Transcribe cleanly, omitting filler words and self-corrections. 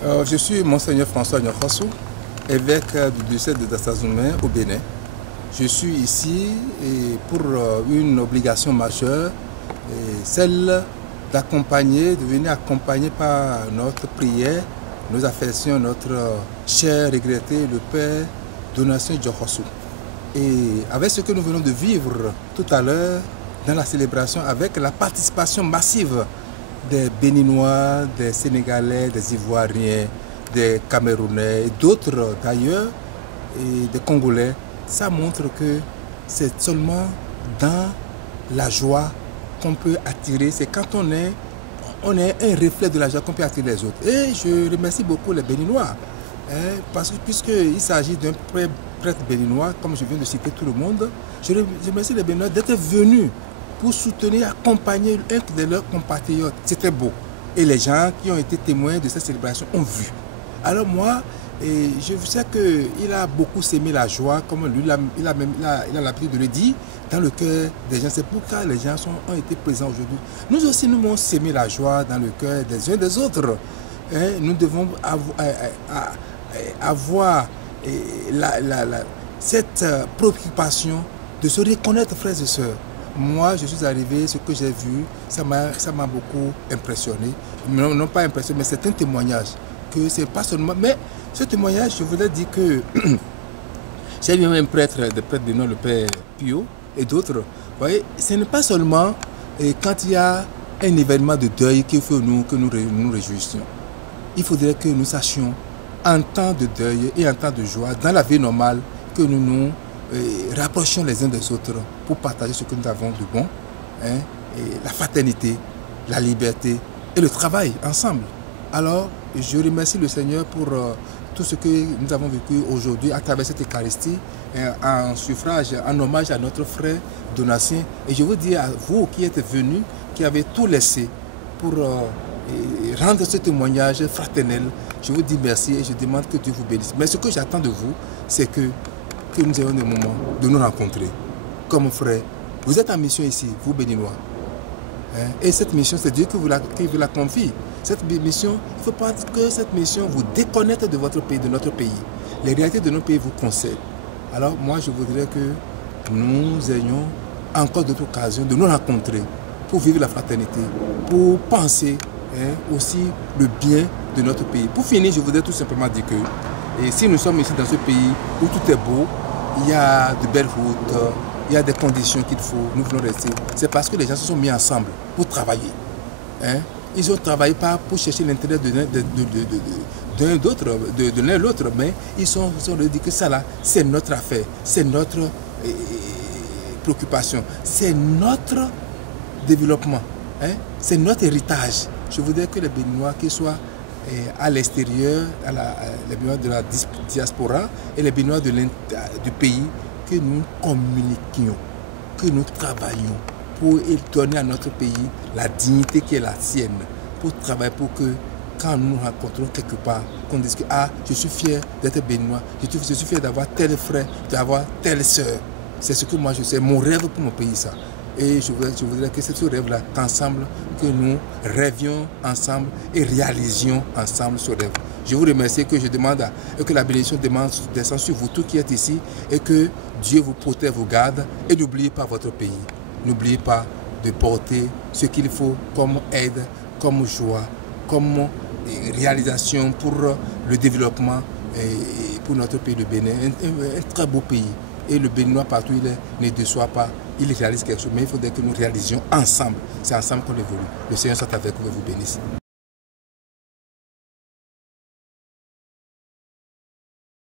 Je suis Monseigneur François Nyofosu, évêque du diocèse de Dassazoumé au Bénin. Je suis ici pour une obligation majeure, celle d'accompagner, de venir accompagner par notre prière, nos affections, notre cher regretté, le Père Donatien Diokhosou. Et avec ce que nous venons de vivre tout à l'heure dans la célébration, avec la participation massive des Béninois, des Sénégalais, des Ivoiriens, des Camerounais et d'autres d'ailleurs, et des Congolais, ça montre que c'est seulement dans la joie qu'on peut attirer. C'est quand on est un reflet de la joie qu'on peut attirer les autres. Et je remercie beaucoup les Béninois, parce que puisqu'il s'agit d'un prêtre béninois, comme je viens de citer tout le monde, je remercie les Béninois d'être venus pour soutenir, accompagner un de leurs compatriotes. C'était beau. Et les gens qui ont été témoins de cette célébration ont vu. Alors moi, je sais qu'il a beaucoup sémé la joie, comme lui, il a l'habitude de le dire, dans le cœur des gens. C'est pourquoi les gens ont été présents aujourd'hui. Nous aussi, nous avons sémé la joie dans le cœur des uns des autres. Nous devons avoir cette préoccupation de se reconnaître, frères et sœurs. Moi, je suis arrivé, ce que j'ai vu, ça m'a beaucoup impressionné. Non pas impressionné, mais c'est un témoignage. Que c'est pas seulement. Mais ce témoignage, je voudrais dire que j'ai vu un prêtre, des prêtres de nom, le Père Pio et d'autres. Vous voyez, ce n'est pas seulement quand il y a un événement de deuil qu'il faut que nous réjouissions. Il faudrait que nous sachions, en temps de deuil et en temps de joie, dans la vie normale, que nous nous rapprochons les uns des autres pour partager ce que nous avons de bon, et la fraternité, la liberté et le travail ensemble. Alors, je remercie le Seigneur pour tout ce que nous avons vécu aujourd'hui à travers cette Eucharistie, en suffrage, en hommage à notre frère Donatien. Et je vous dis à vous qui êtes venus, qui avez tout laissé pour rendre ce témoignage fraternel, je vous dis merci et je demande que Dieu vous bénisse. Mais ce que j'attends de vous, c'est que nous ayons des moments de nous rencontrer comme frères. Vous êtes en mission ici, vous Béninois. Et cette mission, c'est Dieu qui vous la confie. Cette mission, il ne faut pas que cette mission vous déconnecte de votre pays, de notre pays. Les réalités de nos pays vous concernent. Alors moi, je voudrais que nous ayons encore d'autres occasions de nous rencontrer pour vivre la fraternité, pour penser aussi le bien de notre pays. Pour finir, je voudrais tout simplement dire que si nous sommes ici dans ce pays où tout est beau, il y a de belles routes, il y a des conditions qu'il faut, nous voulons rester. C'est parce que les gens se sont mis ensemble pour travailler. Ils ont travaillé pas pour chercher l'intérêt de l'un et l'autre, mais ils sont dit que ça là, c'est notre affaire, c'est notre préoccupation, c'est notre développement, c'est notre héritage. Je voudrais que les Béninois, qu'ils soient à l'extérieur, les Béninois de la diaspora et les Béninois du pays, que nous communiquions, que nous travaillions pour donner à notre pays la dignité qui est la sienne, pour travailler pour que quand nous nous rencontrons quelque part, qu'on dise que je suis fier d'être Béninois, je suis fier d'avoir tel frère, d'avoir telle soeur. C'est ce que moi je sais, mon rêve pour mon pays ça. Et je voudrais que c'est ce rêve-là, qu'ensemble, que nous rêvions ensemble et réalisions ensemble ce rêve. Je vous remercie, que je demande que la bénédiction descende sur vous tous qui êtes ici et que Dieu vous protège, vous garde et n'oubliez pas votre pays. N'oubliez pas de porter ce qu'il faut comme aide, comme joie, comme réalisation pour le développement et pour notre pays, le Bénin. Un très beau pays. Et le Béninois, partout il ne déçoit pas, il réalise quelque chose. Mais il faudrait que nous réalisions ensemble. C'est ensemble qu'on évolue. Le Seigneur soit avec vous et vous bénisse.